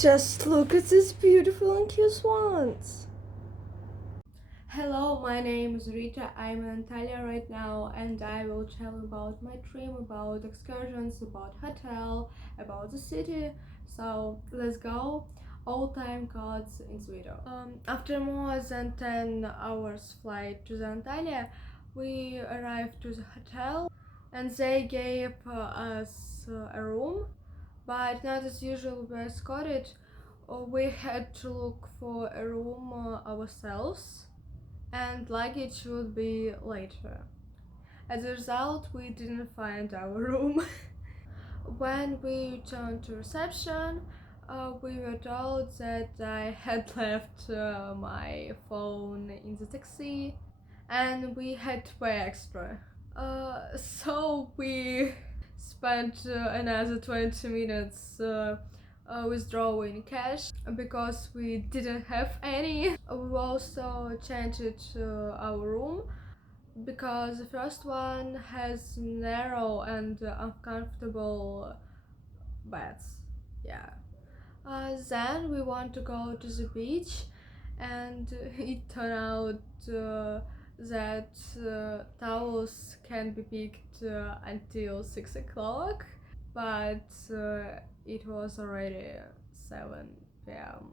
Just look at these beautiful and cute swans! Hello, my name is Rita. I'm in Antalya right now and I will tell you about my dream, about excursions, about hotel, about the city. So let's go. All time codes in the video. After more than 10 hours flight to the Antalya, we arrived to the hotel and they gave us a room, but not as usual we were escorted. We had to look for a room ourselves, and luggage would be later. As a result, we didn't find our room. When we returned to reception, we were told that I had left my phone in the taxi and we had to pay extra. So we spent another 20 minutes withdrawing cash because we didn't have any. We also changed our room because the first one has narrow and uncomfortable beds. Yeah. Then we want to go to the beach, and it turned out that towels can be picked until 6 o'clock, but it was already 7 p.m.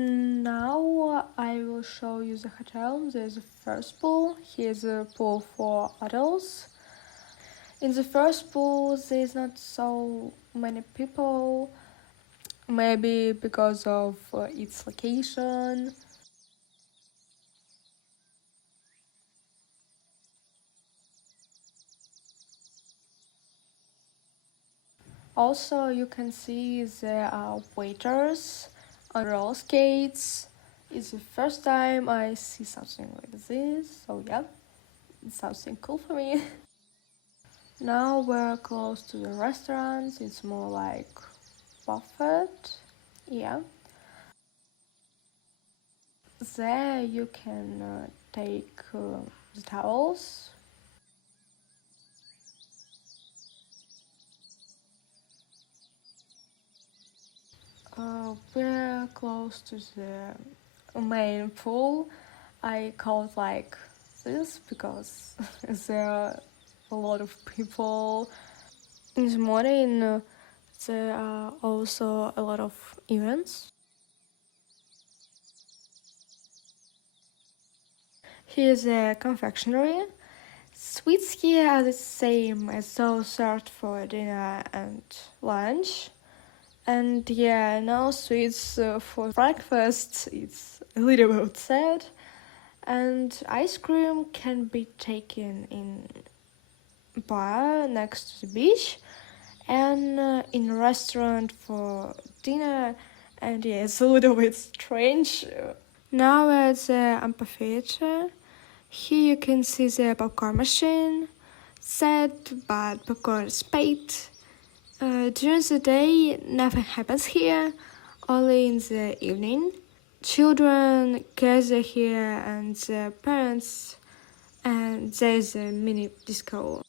Now I will show you the hotel. There's a first pool. Here's a pool for adults. In the first pool, there's not so many people, maybe because of its location. Also, you can see there are waiters on roller skates. It's the first time I see something like this, so yeah, it's something cool for me. Now we're close to the restaurant. It's more like buffet. Yeah. There you can take the towels. We're close to the main pool. I call it like this because there are a lot of people. In the morning, there are also a lot of events. Here's a confectionery. Sweets here are the same as those served for dinner and lunch. And yeah, no sweets for breakfast, it's a little bit sad. And ice cream can be taken in bar next to the beach and in a restaurant for dinner. And yeah, it's a little bit strange. Now we're at the amphitheater. Here you can see the popcorn machine. Sad, but popcorn is paid. During the day, nothing happens here, only in the evening. Children gather here and their parents, and there's a mini disco.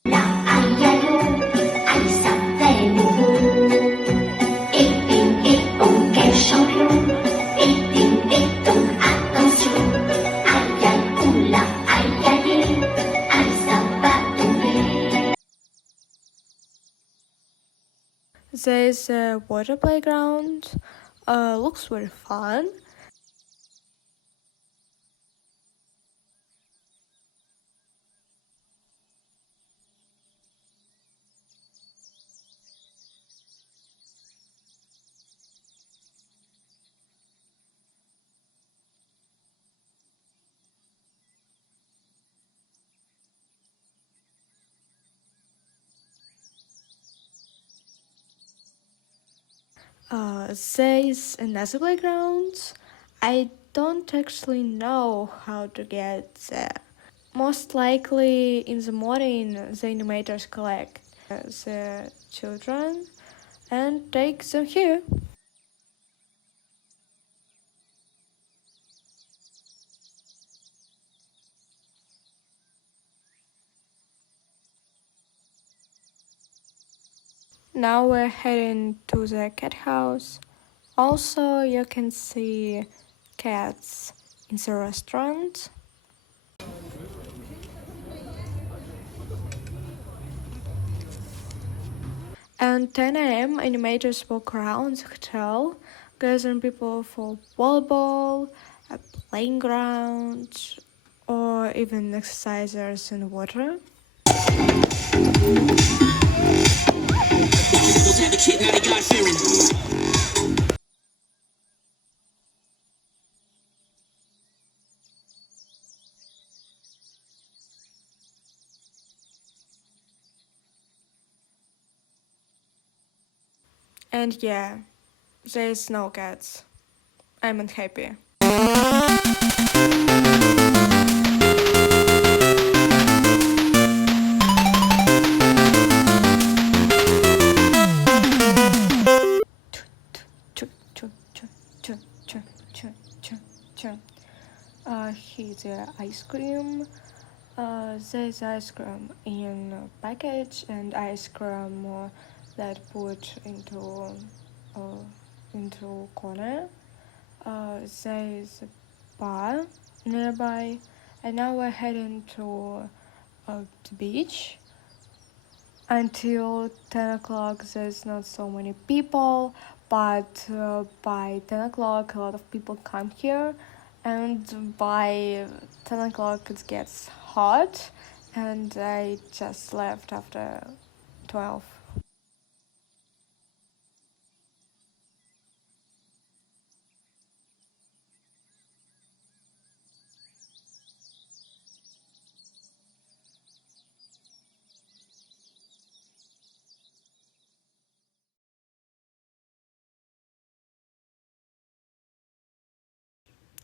There's a water playground. Looks very fun. There's another playground. I don't actually know how to get there. Most likely in the morning the animators collect the children and take them here. Now we're heading to the cat house. Also, you can see cats in the restaurant. And 10 a.m. animators walk around the hotel, gathering people for volleyball, a playing ground, or even exercisers in water. And yeah, there's no cats. I'm unhappy. Here's the ice cream. There's ice cream in a package and ice cream that put uh, into corner. There's a bar nearby, and now we're heading to the beach. Until 10 o'clock, there's not so many people, but by 10 o'clock, a lot of people come here, and by 10 o'clock, it gets hot, and I just left after 12.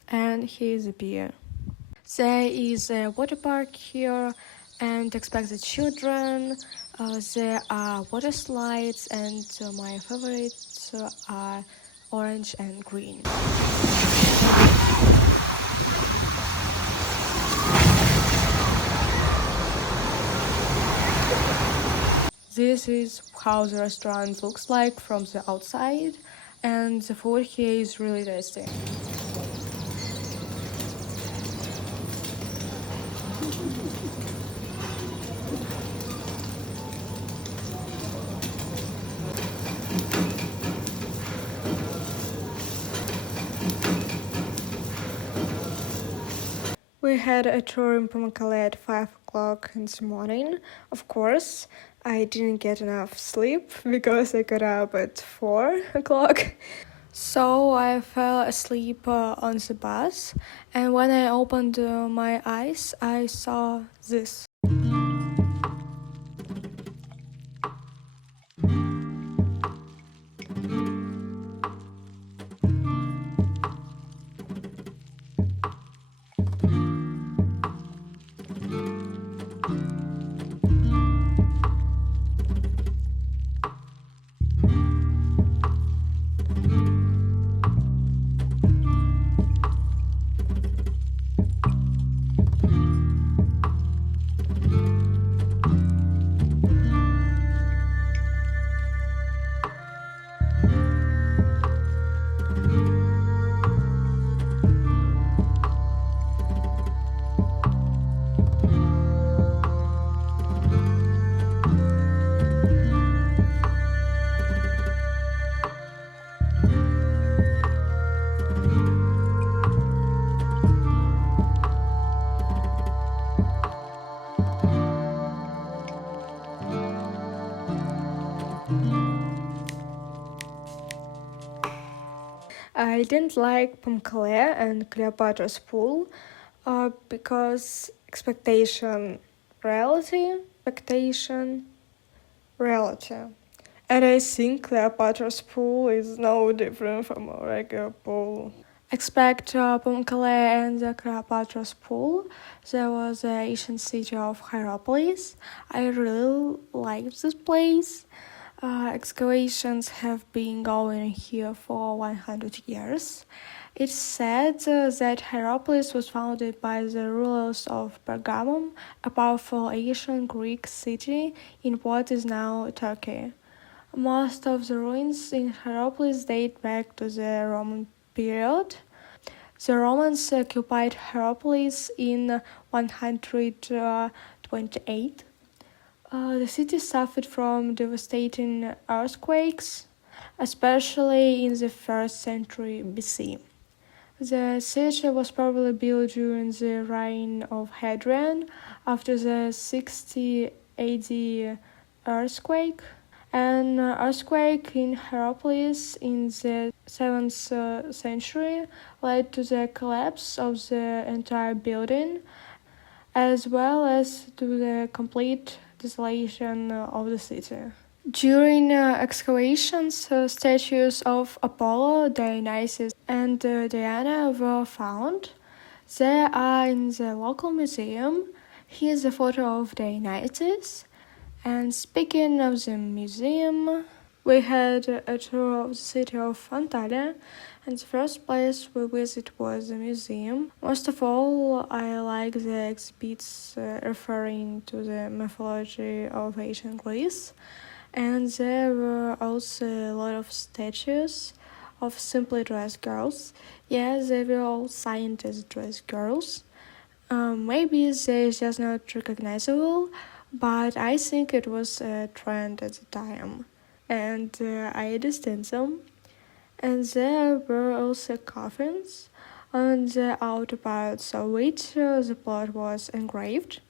And here's a beer. There is a water park here and expect the children. There are water slides and my favorites are orange and green. This is how the restaurant looks like from the outside, and the food here is really tasty. We had a tour in Pamukkale at 5 o'clock in the morning. Of course, I didn't get enough sleep because I got up at 4 o'clock. So I fell asleep on the bus, and when I opened my eyes, I saw this. I didn't like Pamukkale and Cleopatra's pool because expectation, reality. And I think Cleopatra's pool is no different from a regular pool. Expect Pamukkale and the Cleopatra's pool. There was the ancient city of Hierapolis. I really liked this place. Excavations have been going here for 100 years. It's said that Hierapolis was founded by the rulers of Pergamum, a powerful ancient Greek city in what is now Turkey. Most of the ruins in Hierapolis date back to the Roman period. The Romans occupied Hierapolis in 128. The city suffered from devastating earthquakes, especially in the 1st century BC. The city was probably built during the reign of Hadrian after the 60 AD earthquake. An earthquake in Hierapolis in the 7th century led to the collapse of the entire building, as well as to the complete desolation of the city. During excavations, statues of Apollo, Dionysus, and Diana were found. They are in the local museum. Here's a photo of Dionysus. And speaking of the museum, we had a tour of the city of Antalya, and the first place we visited was the museum. Most of all, I like the exhibits referring to the mythology of ancient Greece, and there were also a lot of statues of simply dressed girls. Yeah, they were all scientist dressed girls. Maybe they're just not recognizable, but I think it was a trend at the time, and I understand them. And there were also coffins on the outer parts of which the plot was engraved.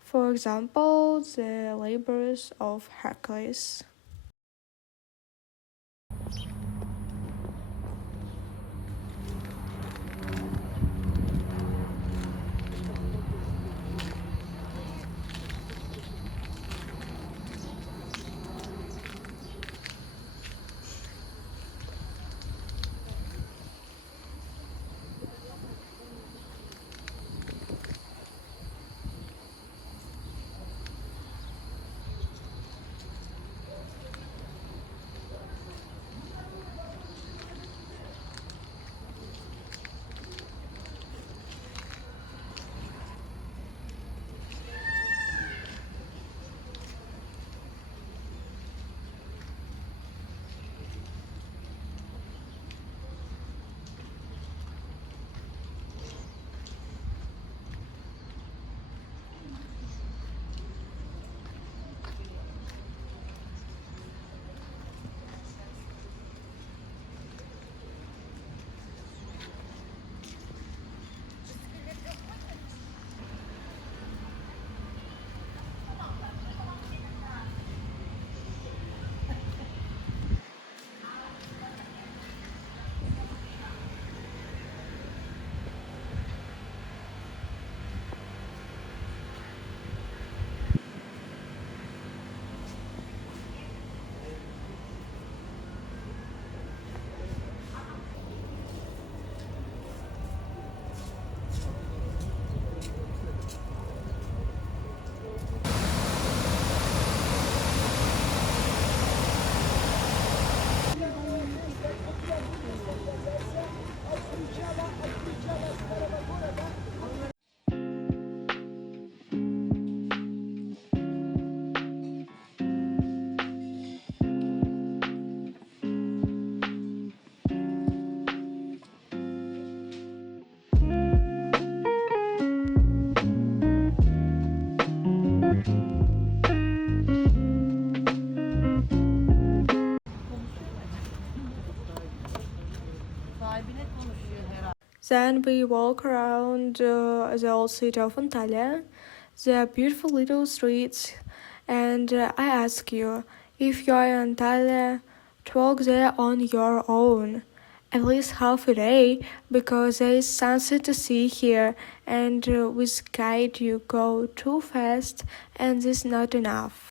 For example, the labors of Hercules. Then we walk around the old city of Antalya. There are beautiful little streets, and I ask you, if you are in Antalya, to walk there on your own, at least half a day, because there is something to see here, and with guide you go too fast, and this is not enough.